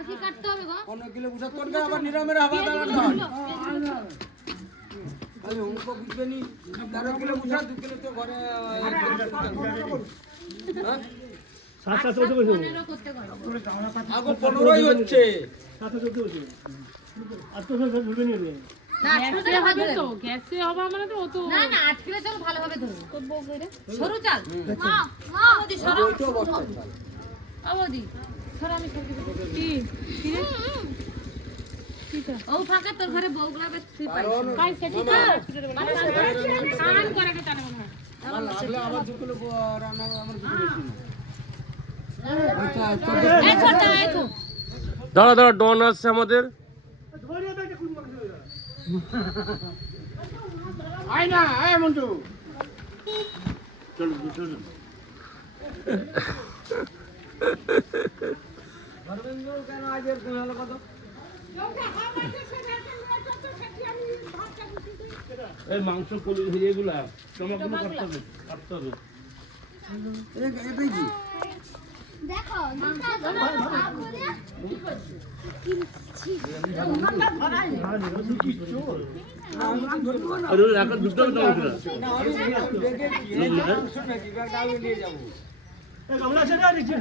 আর কি কাটতে হবে গো? 15 কিলো বুঝা করবে আবার নিরামের হাওয়া দাঁড়ানো হয় আরে উनको বুঝবে নি 13 কিলো বুঝা 2 কিলো তো ঘরে হ্যাঁ 7-14 বছর 15 করতে করো। আগো 15ই হচ্ছে 7-14 বছর আর তো সব ভুলবে নি রে না আটকে হবে তো। গ্যাসে হবা মানে তো অত না না আটকে চলো ভালোভাবে ধরো। সরু চাল। মা মা ওদি সরু। ওইটা অবস্থা চাল ওদি সরু আমি খাই দেব। কি কি রে ও ফাঁকা তোর ঘরে বউগুলা বেশ তুই পাইছিস। কাই সেটি তো কান করে কে তারে মনে হয় আমার লাগলে আবার 2 কিলো রান্না আমার কিছু বেশি না আচ্ছা এই ছোট এই তো। দাঁড়া দাঁড়া ডন আসছে আমাদের ধরিয়ে দাও কোন মাংস আয় না আয় মন্টু চলো চলো ধর্মেন্দ্র কেন আজের কোন হলো কত এই মাংস কলি এগুলা টমেটো কাটতে হবে এটাই কি দেখো আরে রাখা দুটো টমেটো না আমি দেখে কি এটা শুনে কি ব্যাগ নিয়ে যাবো এই গামলা ছেড়ে দিচ্ছি